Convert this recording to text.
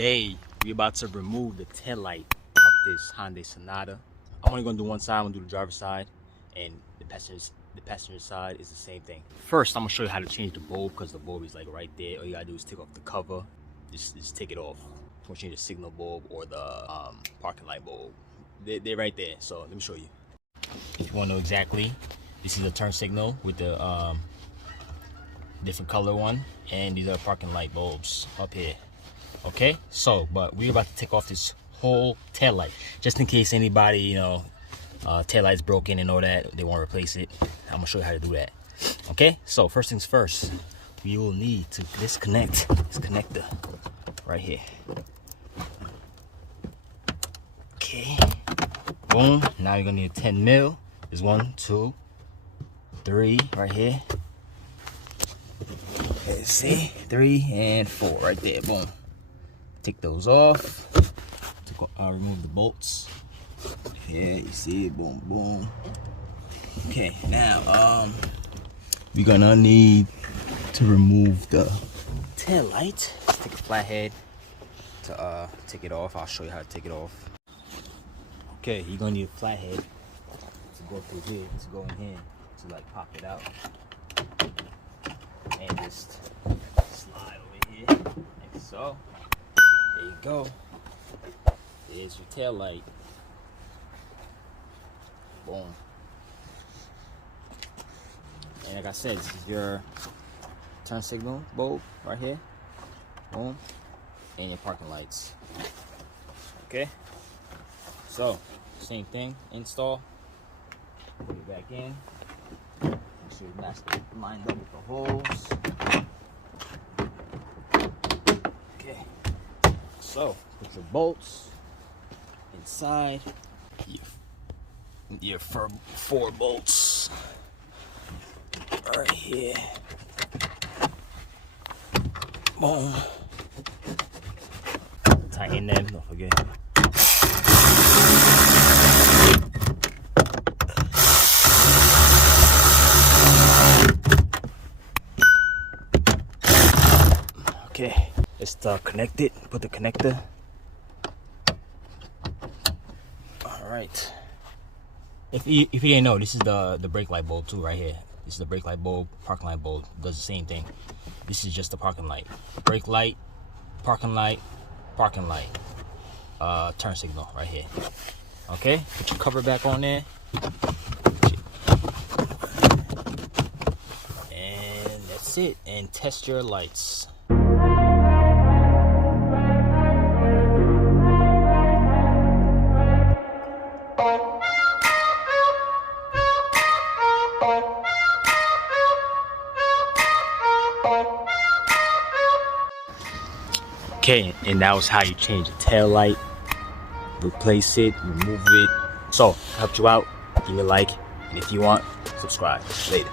Today we're about to remove the tail light of this Hyundai Sonata. I'm only gonna do one side. I'm gonna do the driver's side, and the passenger side is the same thing. First, I'm gonna show you how to change the bulb because the bulb is like right there. All you gotta do is take off the cover. Just take it off. You want to change the signal bulb or the parking light bulb. They're right there. So let me show you. If you want to know exactly, this is a turn signal with the different color one, and these are parking light bulbs up here. Okay, so but we're about to take off this whole tail light just in case anybody, tail light's broken and all that, they want to replace it. I'm gonna show you how to do that. Okay, so first things first, we will need to disconnect this connector right here. Okay, boom. Now you're gonna need a 10 mil. There's 1, 2, 3 right here. Okay, see, 3 and 4 right there. Boom. Take those off. Remove the bolts. Yeah, you see it. Boom, boom. Okay, now we're gonna need to remove the tail light. Let's take a flathead to take it off. I'll show you how to take it off. Okay, you're gonna need a flathead to go through here, to go in here, to like pop it out, and just slide over here like so. There you go. There's your tail light. Boom. And like I said, this is your turn signal bulb right here. Boom. And your parking lights. Okay. So, same thing. Install. Put it back in. Make sure you match it lined up with the holes. Okay. So, put your bolts inside your 4 bolts right here. Boom. Tighten them, don't forget. Okay, let's connect it. Put the connector. All right. If you didn't know, this is the brake light bulb too, right here. This is the brake light bulb, parking light bulb. Does the same thing. This is just the parking light. Brake light, parking light, turn signal right here. Okay, put your cover back on there. And that's it. And test your lights. Okay, and that was how you change the tail light, replace it, remove it. So, helped you out. Give me a like, and if you want, subscribe. Later.